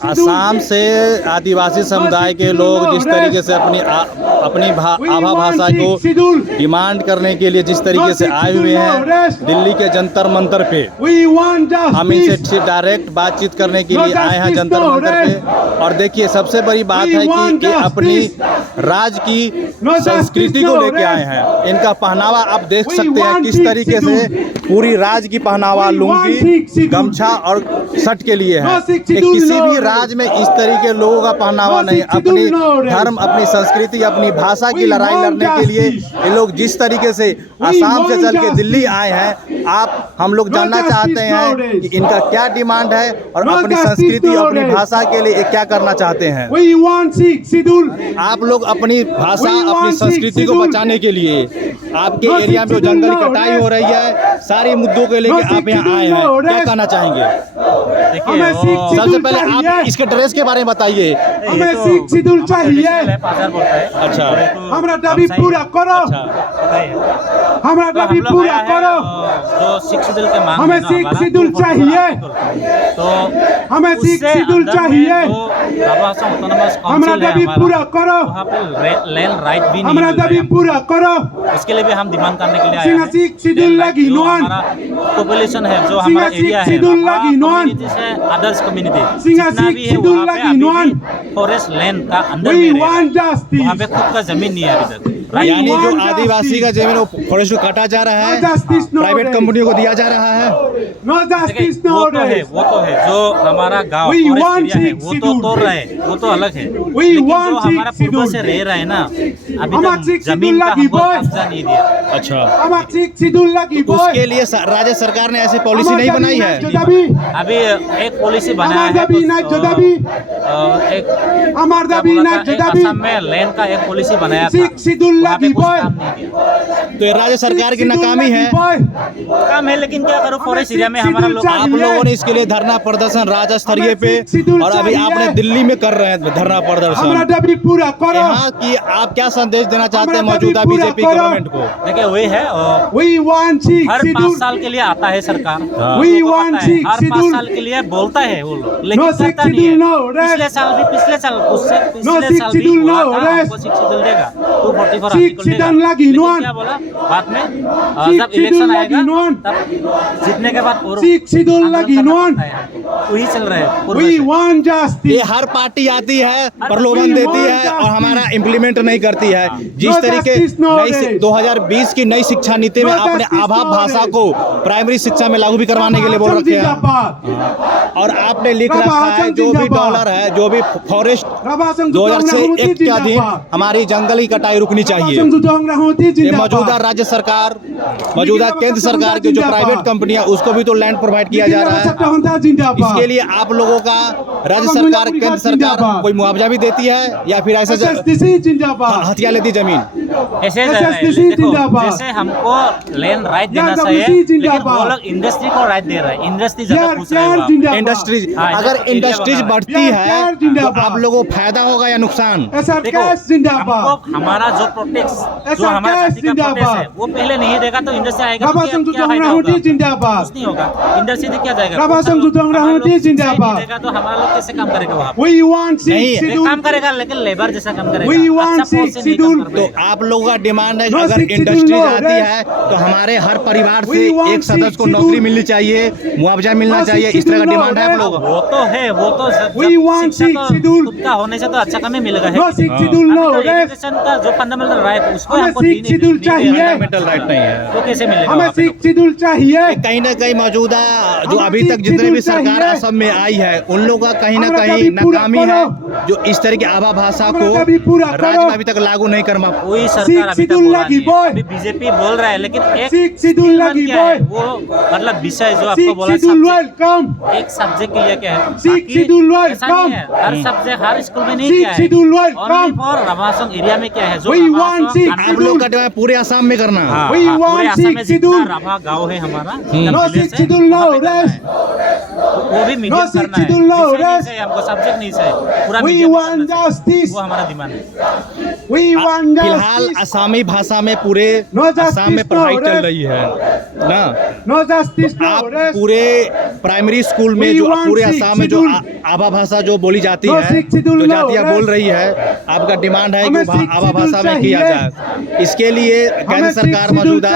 असम से आदिवासी समुदाय के लोग जिस तरीके से अपनी आभा भाषा को डिमांड करने के लिए जिस तरीके से आए हुए हैं दिल्ली के जंतर मंतर पे, हम इनसे डायरेक्ट बातचीत करने के लिए आए हैं जंतर मंतर पे। और देखिए सबसे बड़ी बात है कि ये अपनी राज्य की संस्कृति को लेके आए हैं। इनका पहनावा आप देख सकते हैं किस तरीके से पूरी राज्य की पहनावा लुंगी, गमछा और शर्ट के लिए है। किसी भी राज्य में इस तरीके लोगों का पहनावा नहीं। अपनी धर्म, अपनी संस्कृति, अपनी भाषा की लड़ाई लड़ने के लिए ये लोग जिस तरीके से असम से चल के दिल्ली आए हैं, हम लोग जानना चाहते हैं कि इनका क्या डिमांड है और अपनी संस्कृति और अपनी भाषा के लिए क्या करना चाहते हैं। आप लोग अपनी भाषा, अपनी संस्कृति को बचाने के लिए आपके एरिया में जो जंगल की कटाई हो रही है, सारे मुद्दों के लेके आप यहाँ आए हैं, क्या कहना चाहेंगे? देखिए सबसे पहले आप इसके ड्रेस के बारे में बताइए। हमें सिख शिड्यूल चाहिए। अच्छा, हमारा दाबी पूरा करो। हमारा दाबी पूरा करो। जो सिख शिड्यूल के मांग हमें सिख शिड्यूल चाहिए। तो हमें सिख शिड्यूल चाहिए। हमारा दाबी पूरा करो। वहाँ पे लैंड राइट भी नहीं। हमारा दाबी पूरा करो। इसके लिए भी हम डिमांड करने के लिए आए हैं। सिख शिड्यूल लगी जो नॉन हमारा पॉपुलेशन है, जो हमारा एरिया है, कम्युनिटी से अदर्स कम्युनिटी जितना भी है वहाँ पे अभी भी फॉरेस्ट लैंड का अंदर में वहाँ पे खुद का जमीन नहीं है अभी तक। यानी जो आदिवासी का जमीन वो फॉरेस्ट को काटा जा रहा है, प्राइवेट कंपनियों को दिया जा रहा है। वो तो है जो हमारा गांव फॉरेस्ट एरिया है वो तो तोड़ रहा है, वो तो अलग है। लेकिन जो हमारा पूर्व से रह रहा है ना, अभी तक जमीन का हमको कब्जा नहीं दिया। अच्छा, तो उसके लिए राज्य सरकार ने ऐसी पॉलिसी नहीं बनाई है। अभी एक पॉलिसी बनाया है, असम में लैंड का एक पॉलिसी बनाया था, वहाँ पे कुछ काम नहीं किया। तो ये राज्य सरकार की नाकामी है। काम है लेकिन क्या करो, फॉरेस्ट एरिया में हमारा लोग, आप लोगों ने इसके लिए धरना प्रदर्शन राज्य स्तरीय पे और अभी आपने दिल्ली में कर रहे हैं धरना प्रदर्शन। यहाँ की आप क्या संदेश देना चाहते हैं मौजूदा बीजेपी गवर्नमेंट को? देखिए वही है, हर 5 साल के लिए आता है सरकार, हर 5 साल के लिए बोलता है वो लोग, लेकिन करता नहीं है। पिछले साल भी पिछले साल भी बोला था हमको 6 शेड्यूल देगा, 244 आर्टिकल देगा, लेकिन क्या बोला बाद में जब इलेक्शन आएगा तब जीतने के बाद वही चल रहा है। ये हर पार्टी आती है, प्रलोभन देती है और हमारा इम्प्लीमेंट नहीं करती है। जिस तरीके 2020 की नई शिक्षा नीति में आपने आभा भाषा को प्राइमरी शिक्षा में लागू भी करवाने के लिए बोल रखे हैं और आपने लिख रखा है जो भी डॉलर है, जो भी फॉरेस्ट 2006 एक्ट के अधीन हमारी जंगल की कटाई रुकनी चाहिए। ये मौजूदा राज्य सरकार, मौजूदा केंद्र सरकार की जो प्राइवेट कंपनियां, उसको भी तो लैंड प्रोवाइड किया जा रहा है। इसके लिए आप लोगों का राज्य सरकार, केंद्र सरकार कोई मुआवजा भी देती है या फिर ऐसा हथिया लेती जमीन? ऐसे जैसे हमको लैंड राइट देना चाहिए, लेकिन वो लोग इंडस्ट्री को राइट दे रहे हैं। इंडस्ट्री ज्यादा पूछ रहे हैं। इंडस्ट्रीज, अगर इंडस्ट्रीज बढ़ती है तो आप लोगों को फायदा होगा या नुकसान? देखो हमको हमारा जो प्रोटेक्ट, जो हमारा जाति का प्रोटेक्ट है वो पहले नहीं देगा तो इंडस्ट्री आएगा तो क्या फायदा होगा? कुछ नहीं होगा। इंडस्ट्री से क्या जाएगा? देगा तो हमारा लोग कैसे काम करेगा वहाँ पे? नहीं काम करेगा लेकिन लेबर जैसा काम करेगा। तो आप लोगों का डिमांड है कि अगर इंडस्ट्रीज आती है तो हमारे हर परिवार से एक सदस्य को नौकरी मिलनी चाहिए, मुआवजा मिलना चाहिए, इस तरह का डिमांड है आप लोगों का? वो तो है, वो तो शिक्षा तो खुद का होने से तो अच्छा कम ही मिलेगा। एजुकेशन का जो फंडामेंटल राइट उसको हमको फंडामेंटल राइट नहीं है, वो कैसे मिलेगा? हमें सिख शिड्यूल चाहिए। कहीं ना कहीं मौजूदा जो अभी तक जितने भी सरकार असम में आई है उन लोगों का कहीं ना कहीं नाकामी है, जो इस तरह की आभा भाषा को राज्य में अभी तक लागू नहीं कर पा। वही सरकार अभी तक बोल रही है, अभी बीजेपी बोल रहा है, लेकिन एक क्या है वो मतलब विषय जो आपको बोला एक सब्जेक्ट के लिए क्या है, ऐसा नहीं है। हर सब्जेक्ट हर स्कूल में नहीं किया है, ओनली फॉर रवासंग एरिया में क्या है जो आप लोग का पूरे असम में करना है। पूरे असम में जितना रवा गाँव है हमारा वो भी मीडियम करना है, हमको सब्जेक्ट नहीं चाहिए, पूरा मीडियम वो हमारा डिमांड है। फिलहाल असमी भाषा में पूरे असम में पढ़ाई चल रही है ना, आप पूरे प्राइमरी स्कूल में जो पूरे असम में जो आभा भाषा जो बोली जाती है, जो जातियाँ बोल रही है, आपका डिमांड है कि आभा भाषा में किया जाए। इसके लिए केंद्र सरकार मौजूदा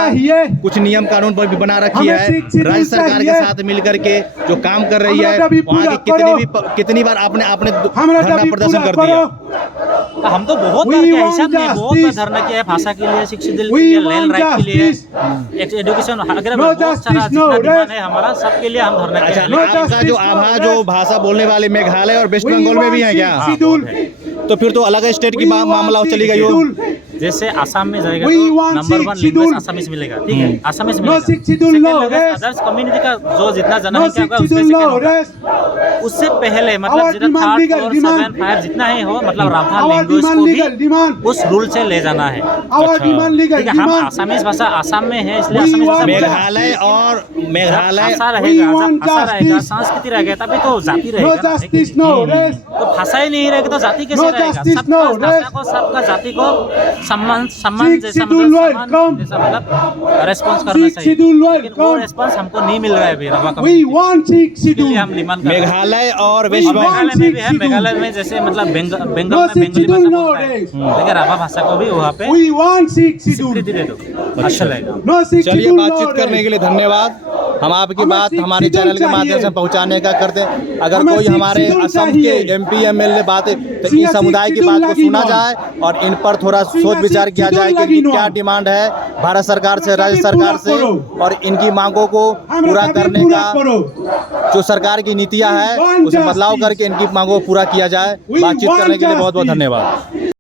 कुछ नियम कानून पर भी बना रखी है। राज्य सरकार के साथ मिलकर के जो काम कर रही है, वहाँ की कितनी बार आपने धरना प्रदर्शन कर दिया? हम तो बहुत बार किया, हिसाब नहीं, बहुत बार धरना किया है भाषा के लिए, शिक्षित के लिए, लैंड राइट के लिए, एजुकेशन वगैरह, बहुत सारा जितना डिमांड है हमारा, सबके लिए हम धरना किया है। आपका जो आभा जो भाषा बोलने वाले मेघालय और वेस्ट बंगाल में भी है क्या? तो फिर तो अलग स्टेट की मामला चलेगा। जैसे आसाम में जाएगा तो नंबर 1 लैंग्वेज आसामीज मिलेगा, ठीक है, आसामीज मिलेगा। सेकंड लैंग्वेज अदर्स कम्युनिटी का जो जितना जनसंख्या होगा उससे सेकंड होगा। उससे पहले मतलब जितना 3rd 4th 7th 5 जितना ही हो, मतलब राभा लैंग्वेज को भी उस रूल से ले जाना है। ठीक है, हम आसामीज भाषा आसाम में है, इसलिए आसामीज भाषा मेघालय और भाषा रहेगा, जब भाषा रहेगा, संस्कृति रहेगा, तभी तो जाति रहेगा। तो भाषा ही नहीं रहेगी तो जाति कैसे रहेगा? सबका भाषा को, सबका जाति को सम्मान जैसा मतलब रेस्पॉन्स करना चाहिए, लेकिन वो रेस्पॉन्स हमको नहीं मिल रहा है अभी रवा कम्युनिटी। हम डिमांड कर रहे हैं। मेघालय और वेस्ट मेघालय में भी है, मेघालय में जैसे मतलब बंगाल में बंगाली भाषा बोलता है, लेकिन रवा भाषा को भी वहाँ पे स्वीकृति दे दो, अच्छा लगेगा। चलिए, बातचीत करने के लिए धन्यवाद। हम आपकी बात हमारे चैनल के माध्यम से पहुंचाने का करते हैं। अगर कोई हमारे असम के MP MLA बात तो इस समुदाय की बात को सुना जाए और इन पर थोड़ा सोच विचार किया जाए कि क्या डिमांड है भारत सरकार से, राज्य सरकार से, और इनकी मांगों को पूरा करने का जो सरकार की नीतियां है उसमें बदलाव करके इनकी मांगों को पूरा किया जाए। बातचीत करने के लिए बहुत बहुत धन्यवाद।